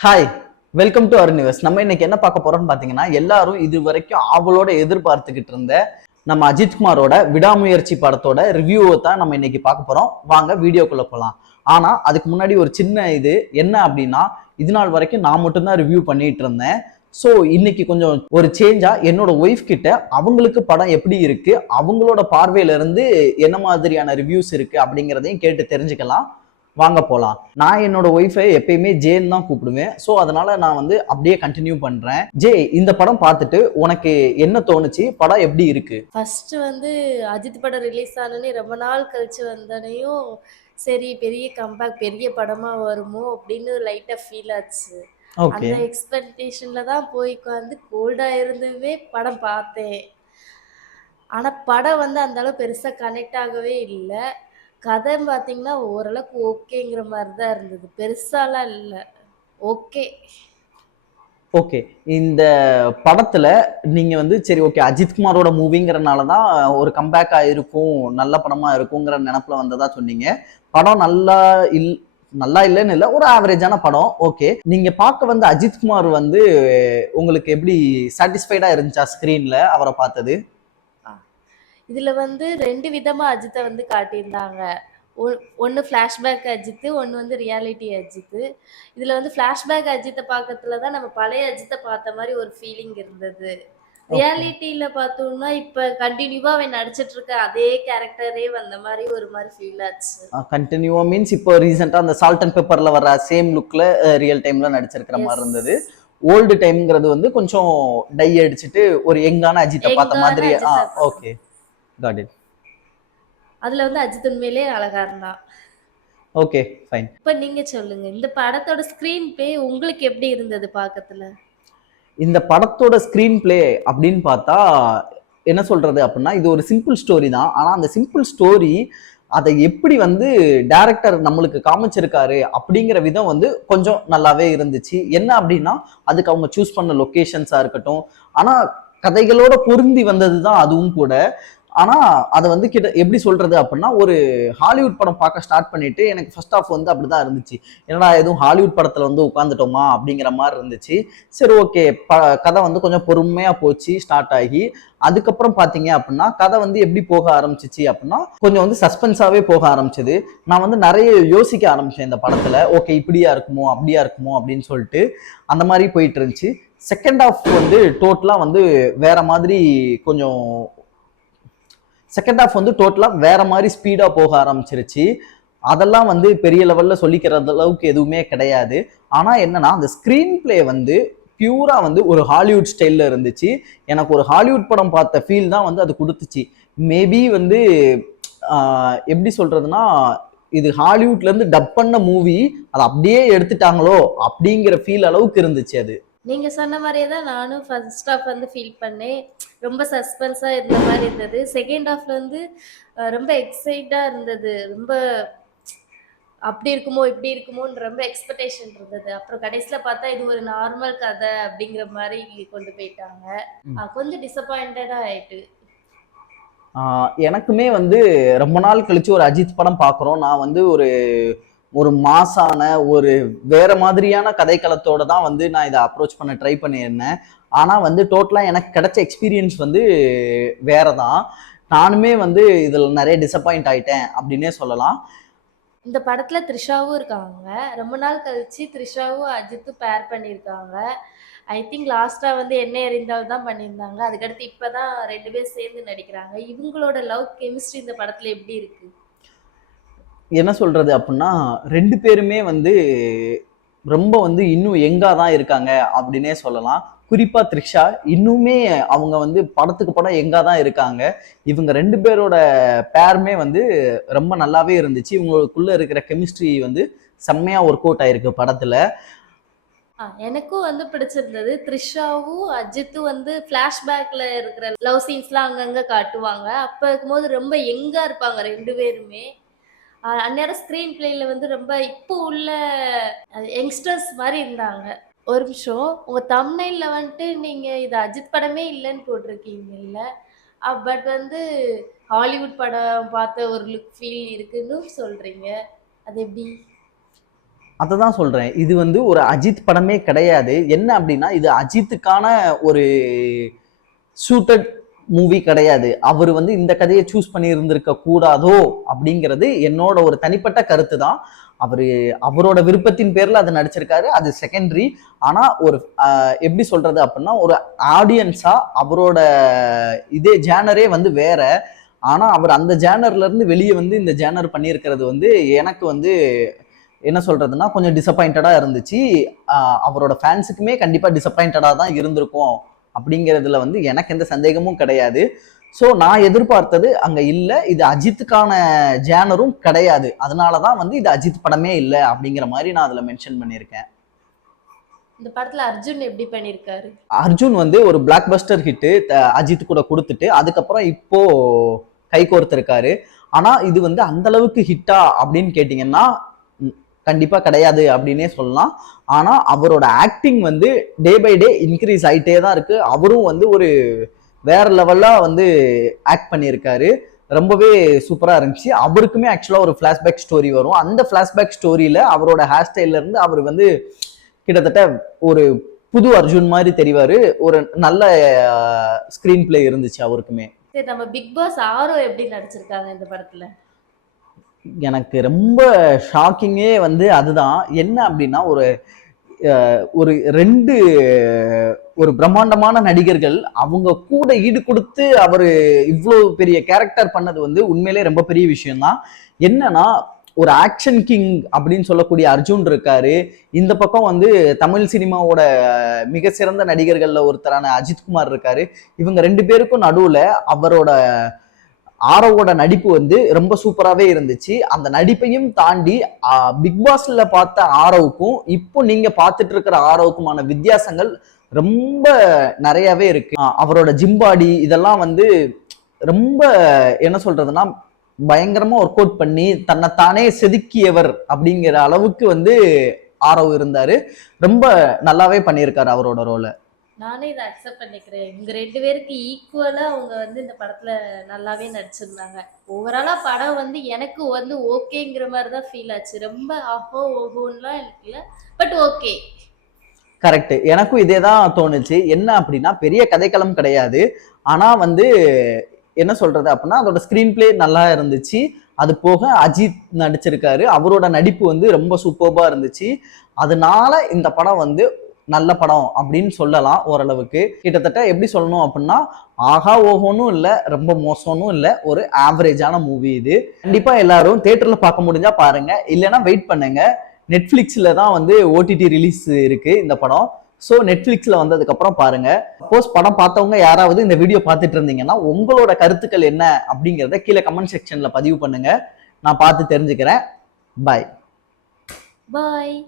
Hi, welcome to our news. நம்ம இன்னைக்கு என்ன பார்க்க போறோம்னு பாத்தீங்கன்னா, எல்லாரும் இது வரைக்கும் ஆவலோட எதிர்பார்த்துக்கிட்டு இருந்த நம்ம அஜித்குமாரோட விடாமுயற்சி படத்தோட ரிவ்யூவை தான் நம்ம இன்னைக்கு பார்க்க போறோம். வாங்க வீடியோக்குள்ள போலாம். ஆனா அதுக்கு முன்னாடி ஒரு சின்ன இது என்ன அப்படின்னா, இது நாள் வரைக்கும் நான் மட்டும்தான் ரிவ்யூ பண்ணிட்டு இருந்தேன். ஸோ இன்னைக்கு கொஞ்சம் ஒரு சேஞ்சா என்னோட ஒய்ஃப் கிட்ட அவங்களுக்கு படம் எப்படி இருக்கு, அவங்களோட பார்வையில இருந்து என்ன மாதிரியான ரிவ்யூஸ் இருக்கு அப்படிங்கிறதையும் கேட்டு தெரிஞ்சுக்கலாம். வாங்க போலாம். நான் என்னோட ஒய்ஃபை எப்பயுமே ஜேன்னு தான் கூப்பிடுவேன். ஸோ அதனால நான் வந்து அப்படியே கண்டினியூ பண்றேன். ஜே, இந்த படம் பார்த்துட்டு உனக்கு என்ன தோணுச்சு? படம் எப்படி இருக்கு? ஃபர்ஸ்ட் வந்து அஜித் படம் ரிலீஸ் ஆனோனே ரொம்ப நாள் கழிச்சு வந்தோனையும் சரி பெரிய கம்பேக் பெரிய படமா வருமோ அப்படின்னு லைட்டா ஃபீல் ஆச்சு. ஓகே. அந்த எக்ஸ்பெக்டேஷன்ல தான் போய் உட்காந்து கோல்டா இருந்துமே படம் பார்த்தேன். ஆனா படம் வந்து அந்த அளவு பெருசா கனெக்ட் ஆகவே இல்ல. கதை பார்த்தீங்கன்னா ஓரளவுக்கு ஓகேங்கிற மாரி தான் இருந்தது. பெருசாலாம் இல்ல. ஓகே. ஓகே. இந்த படத்துல நீங்க வந்து சரி ஓகே அஜித்குமாரோட மூவிங்கிறனால தான் ஒரு கம்பேக்கா இருக்கும், நல்ல படமா இருக்குங்கிற நெனப்புல வந்ததா சொன்னீங்க. படம் இல் நல்லா இல்லன்னு இல்ல. ஒரு ஆவரேஜான படம். ஓகே. நீங்க பார்க்க வந்த அஜித்குமார் வந்து உங்களுக்கு எப்படி சாட்டிஸ்ஃபைடா இருந்துச்சா ஸ்க்ரீன்ல அவர பார்த்தது? அ இதுல வந்து 2 விதமா அஜித்த வந்து காட்டியிருந்தாங்க. ஒ ஒண்ணு ஃப்ளாஷ்பேக் அஜித்து, ஒண்ணு வந்து ரியாலிட்டி அஜித்து. இதுல வந்து ஃப்ளாஷ்பேக் அஜித்த பாக்கத்துல தான் நம்ம பழைய அஜித்த பார்த்த மாரி ஒரு ஃபீலிங் இருந்தது. ஓகே. ரியாலிட்டில பார்த்தோம்னா, இப்ப கன்டினியூவா அவன் நடிச்சிட்டு இருக்க அதே கேரக்டரே வந்த மாரி ஒரு மாரி ஃபீல் ஆச்சு. கண்டினியூவா மீன்ஸ் இப்போ ரீசெண்டா அந்த சால்ட் அண்ட் பெப்பர்ல வர சேம் லுக்ல ரியல் டைம்ல நடிச்சிருக்கிற மாதிரி எஸ். இருந்தது. ஓல்டு டைம்ங்கிறது வந்து கொஞ்சம் டை அடிச்சுட்டு ஒரு யங்கான அஜித்தை பார்த்த யங்கான மாதிரி. அஜித்த பார்த்த ஓகே, காட் இட். அதுல வந்து அஜித் உண்மையிலேயே அழகா இருந்தான். Okay, fine. இப்ப நீங்க சொல்லுங்க. இந்த படத்தோட ஸ்க்ரீன் பிளே உங்களுக்கு எப்படி இருந்தது பாக்கத்துல? இந்த படத்தோட ஸ்கிரீன் பிளே அப்படின்னு பார்த்தா என்ன சொல்றது அப்படின்னா, இது ஒரு சிம்பிள் ஸ்டோரி தான். ஆனா அந்த சிம்பிள் ஸ்டோரி அதை எப்படி வந்து டைரக்டர் நம்மளுக்கு காமிச்சிருக்காரு அப்படிங்கிற விதம் வந்து கொஞ்சம் நல்லாவே இருந்துச்சு. என்ன அப்படின்னா, அதுக்கு அவங்க சூஸ் பண்ண லொகேஷன்ஸா இருக்கட்டும், ஆனா கதைகளோட பொருந்தி வந்தது தான் அதுவும் கூட. ஆனா அதை வந்து கிட்ட எப்படி சொல்றது அப்படின்னா, ஒரு ஹாலிவுட் படம் பார்க்க ஸ்டார்ட் பண்ணிட்டு எனக்கு ஃபர்ஸ்ட் ஆஃப் வந்து அப்படிதான் இருந்துச்சு. என்னடா எதுவும் ஹாலிவுட் படத்துல வந்து உட்காந்துட்டோமா அப்படிங்கிற மாதிரி இருந்துச்சு. சரி ஓகே, கதை வந்து கொஞ்சம் பொறுமையா போச்சு ஸ்டார்ட் ஆகி. அதுக்கப்புறம் பாத்தீங்க அப்படின்னா கதை வந்து எப்படி போக ஆரம்பிச்சிச்சு அப்படின்னா கொஞ்சம் வந்து சஸ்பென்ஸாவே போக ஆரம்பிச்சது. நான் வந்து நிறைய யோசிக்க ஆரம்பிச்சேன் இந்த படத்துல. ஓகே, இப்படியா இருக்குமோ அப்படியா இருக்குமோ அப்படின்னு சொல்லிட்டு அந்த மாதிரி போயிட்டு இருந்துச்சு. செகண்ட் ஹாஃப் வந்து டோட்டலா வந்து வேற மாதிரி கொஞ்சம் செகண்ட் ஹாஃப் வந்து டோட்டலா வேற மாதிரி ஸ்பீடா போக ஆரம்பிச்சிருச்சு. அதெல்லாம் வந்து பெரிய லெவல்ல சொல்லிக்கிற அளவுக்கு எதுவுமே கிடையாது. ஆனா என்னன்னா அந்த ஸ்கிரீன் பிளே வந்து பியூரா வந்து ஒரு ஹாலிவுட் ஸ்டைல்ல இருந்துச்சு. எனக்கு ஒரு ஹாலிவுட் படம் பார்த்த ஃபீல் தான் வந்து அது கொடுத்துச்சு. மேபி வந்து எப்படி சொல்றதுன்னா, இது ஹாலிவுட்ல இருந்து டப் பண்ண மூவி அதை அப்படியே எடுத்துட்டாங்களோ அப்படிங்கிற ஃபீல் அளவுக்கு இருந்துச்சு அது. நீங்க சொன்ன மாரியே தான் நானும் ஃபர்ஸ்ட் ஹாஃப் வந்து ஃபீல் பண்ணேன். ரொம்ப சஸ்பென்ஸா இருந்த மாரி இருந்தது. செகண்ட் ஹாஃப்ல வந்து ரொம்ப எக்ஸைட்டா இருந்தது. ரொம்ப அப்படி இருக்குமோ, இப்படி இருக்குமோன்னு ரொம்ப எக்ஸ்பெக்டேஷன் இருந்தது. அப்புறம் கடைசில பார்த்தா இது ஒரு நார்மல் கதை அப்படிங்கிற மாரி கொண்டு போயிட்டாங்க. கொஞ்சம் டிசப்பாயிண்டடா ஆயிட்டு. எனக்குமே வந்து ரொம்ப நாள் கழிச்சு ஒரு அஜித் படம் பார்க்குறோம். நான் வந்து ஒரு ஒரு மாசான ஒரு வேற மாதிரியான கதைக்களத்தோட தான் வந்து நான் இதை அப்ரோச் பண்ண ட்ரை பண்ணியிருந்தேன். ஆனா வந்து டோட்டலா எனக்கு கிடைச்ச எக்ஸ்பீரியன்ஸ் வந்து வேற தான். நானுமே வந்து இதுல நிறைய டிசப்பாயிண்ட் ஆயிட்டேன் அப்படின்னே சொல்லலாம். இந்த படத்துல த்ரிஷாவும் இருக்காங்க. ரொம்ப நாள் கழிச்சு த்ரிஷாவும், அஜித்தும் பேர் பண்ணியிருக்காங்க. ஐ திங்க் லாஸ்ட்டா வந்து "என்னை அறிந்தால்" தான் பண்ணியிருந்தாங்க. அதுக்கடுத்து இப்ப தான் 2 பேரும் சேர்ந்து நடிக்கிறாங்க. இவங்களோட லவ் கெமிஸ்ட்ரி இந்த படத்துல எப்படி இருக்கு? என்ன சொல்றது அப்படின்னா, 2 பேருமே வந்து ரொம்ப வந்து இன்னும் யங்கா தான் இருக்காங்க அப்படின்னே சொல்லலாம். குறிப்பா த்ரிஷா இன்னுமே அவங்க வந்து படத்துக்கு படம் யங்கா தான் இருக்காங்க. இவங்க 2 பேரோட பேருமே வந்து ரொம்ப நல்லாவே இருந்துச்சு. இவங்களுக்குள்ள இருக்கிற கெமிஸ்ட்ரி வந்து செம்மையா ஒர்க் அவுட் ஆயிருக்கு படத்துல. எனக்கும் வந்து பிடிச்சிருந்தது. த்ரிஷாவும், அஜித்தும் வந்து ஃப்ளாஷ்பேக்ல இருக்கிற லவ் சீன்ஸ்லாம் அங்கங்க காட்டுவாங்க. அப்ப இருக்கும்போது ரொம்ப யங்கா இருப்பாங்க 2 பேருமே. அந்நேரம் ஸ்க்ரீன் பிளேல வந்து ரொம்ப இப்போ உள்ள யங்ஸ்டர்ஸ் மாரி இருந்தாங்க. ஒரு நிமிஷம். உங்க தம்ப்நெயில்ல வந்துட்டு நீங்க இது அஜித் படமே இல்லன்னு போட்டிருக்கீங்கல்ல. பட் வந்து ஹாலிவுட் படம் பார்த்த ஒரு லுக் ஃபீல் இருக்குன்னு சொல்றீங்க. அது எப்படி? அதை தான் சொல்றேன். இது வந்து ஒரு அஜித் படமே கிடையாது. என்ன அப்படின்னா இது அஜித்துக்கான ஒரு சூட்டட் மூவி கிடையாது. அவர் வந்து இந்த கதையை சூஸ் பண்ணி இருந்திருக்க கூடாதோ அப்படிங்கிறது என்னோட ஒரு தனிப்பட்ட கருத்து தான். அவரோட விருப்பத்தின் பேர்ல அதை நடிச்சிருக்காரு, அது செகண்டரி. ஆனா ஒரு எப்படி சொல்றது அப்படின்னா ஒரு ஆடியன்ஸா அவரோட இதே ஜேனரே வந்து வேற. ஆனா அவர் அந்த ஜேனர்ல இருந்து வெளியே வந்து இந்த ஜேனர் பண்ணியிருக்கிறது வந்து எனக்கு வந்து என்ன சொல்றதுன்னா கொஞ்சம் டிசப்பாயிண்டடா இருந்துச்சு. அவரோட ஃபேன்ஸுக்குமே கண்டிப்பா டிசப்பாயிண்டடா தான் இருந்திருக்கும் அப்படிங்கிறதுல வந்து எனக்கு எந்த சந்தேகமும் கிடையாது. ஸோ நான் எதிர்பார்த்தது அங்க இல்ல. இது அஜித்துக்கான ஜேனரும் கிடையாது. அதனாலதான் வந்து இது அஜித் படமே இல்லை அப்படிங்கிற மாதிரி நான் அதுல மென்ஷன் பண்ணியிருக்கேன். இந்த படத்துல அர்ஜுன் எப்படி பண்ணிருக்காரு? அர்ஜுன் வந்து ஒரு பிளாக் பஸ்டர் ஹிட்டு அஜித் கூட கொடுத்துட்டு அதுக்கப்புறம் இப்போ கை கோர்த்திருக்காரு. ஆனா இது வந்து அந்த அளவுக்கு ஹிட்டா அப்படின்னு கேட்டீங்கன்னா கண்டிப்பா கிடையாது அப்படின்னே சொல்லலாம். ஆனா அவரோட ஆக்டிங் வந்து டே பை டே இன்க்ரீஸ் ஆயிட்டே தான் இருக்கு. அவரும் வந்து ஒரு வேற லெவல்ல வந்து ஆக்ட் பண்ணியிருக்காரு. ரொம்பவே சூப்பரா இருந்துச்சு. அவருக்குமே ஆக்சுவலா ஒரு பிளாஷ்பேக் ஸ்டோரி வரும். அந்த பிளாஷ்பேக் ஸ்டோரியில அவரோட ஹேர் ஸ்டைல்ல இருந்து அவர் வந்து கிட்டத்தட்ட ஒரு புது அர்ஜுன் மாதிரி தெரிவாரு. ஒரு நல்ல ஸ்கிரீன் பிளே இருந்துச்சு அவருக்குமே. சரி, நம்ம பிக் பாஸ் ஆரோ எப்படி நடிச்சிருக்காங்க இந்த படத்துல? எனக்கு ரொம்ப ஷாக்கிங்கே வந்து அதுதான். என்ன அப்படின்னா ஒரு ரெண்டு ஒரு பிரம்மாண்டமான நடிகர்கள் அவங்க கூட ஈடு கொடுத்து அவர் இவ்வளவு பெரிய கேரக்டர் பண்ணது வந்து உண்மையிலே ரொம்ப பெரிய விஷயம்தான். என்னன்னா ஒரு ஆக்ஷன் கிங் அப்படின்னு சொல்லக்கூடிய அர்ஜுன் இருக்காரு. இந்த பக்கம் வந்து தமிழ் சினிமாவோட மிக சிறந்த நடிகர்கள்ல ஒருத்தரான அஜித்குமார் இருக்காரு. இவங்க ரெண்டு பேருக்கும் நடுவுல அவரோட ஆரோவோட நடிப்பு வந்து ரொம்ப சூப்பராகவே இருந்துச்சு. அந்த நடிப்பையும் தாண்டி பிக் பாஸ்ல பார்த்த ஆரோவுக்கும் இப்போ நீங்க பார்த்துட்டு இருக்கிற ஆரோவுக்குமான வித்தியாசங்கள் ரொம்ப நிறையவே இருக்கு. அவரோட ஜிம்பாடி இதெல்லாம் வந்து ரொம்ப என்ன சொல்றதுன்னா பயங்கரமா ஒர்க் அவுட் பண்ணி தன்னைத்தானே செதுக்கியவர் அப்படிங்கிற அளவுக்கு வந்து ஆரவ் இருந்தாரு. ரொம்ப நல்லாவே பண்ணியிருக்காரு அவரோட ரோலை. நானே இதை அக்செப்ட் பண்ணிக்கிறேன். இவங்க ரெண்டு பேருக்கு ஈக்குவலா அவங்க வந்து இந்த படத்துல நல்லாவே நடிச்சிருந்தாங்க. ஓவராலா படம் வந்து எனக்கு வந்து ஓகேங்கிற மாதிரி தான் ஃபீல் ஆச்சு. ரொம்ப அஹோ ஓஹோன்னுலாம் எனக்கு இல்லை, பட் ஓகே. கரெக்ட், எனக்கும் இதே தான் தோணுச்சு. என்ன அப்படின்னா பெரிய கதைக்களம் கிடையாது. ஆனா வந்து என்ன சொல்றது அப்படின்னா அதோட ஸ்கிரீன் பிளே நல்லா இருந்துச்சு. அது போக அஜித் நடிச்சிருக்காரு. அவரோட நடிப்பு வந்து ரொம்ப சூப்பர்பா இருந்துச்சு. அதனால இந்த படம் வந்து நல்ல படம் அப்படின்னு சொல்லலாம் ஓரளவுக்கு. கிட்டத்தட்ட எப்படி சொல்லணும் அப்படின்னா ஆஹா ஓஹோனும் இல்லை, ரொம்ப மோசம்னும் இல்லை, ஒரு ஆவரேஜான மூவி இது. கண்டிப்பா எல்லாரும் தியேட்டர்ல பார்க்க முடிஞ்சா பாருங்க, இல்லைன்னா வெயிட் பண்ணுங்க. நெட்ஃபிளிக்ஸ்ல தான் வந்து ஓடிடி ரிலீஸ் இருக்கு இந்த படம். ஸோ நெட்ஃபிளிக்ஸ்ல வந்ததுக்கு அப்புறம் பாருங்க. சப்போஸ் படம் பார்த்தவங்க யாராவது இந்த வீடியோ பார்த்துட்டு இருந்தீங்கன்னா உங்களோட கருத்துக்கள் என்ன அப்படிங்கிறத கீழே கமெண்ட் செக்ஷன்ல பதிவு பண்ணுங்க. நான் பார்த்து தெரிஞ்சுக்கிறேன். பாய் பாய்.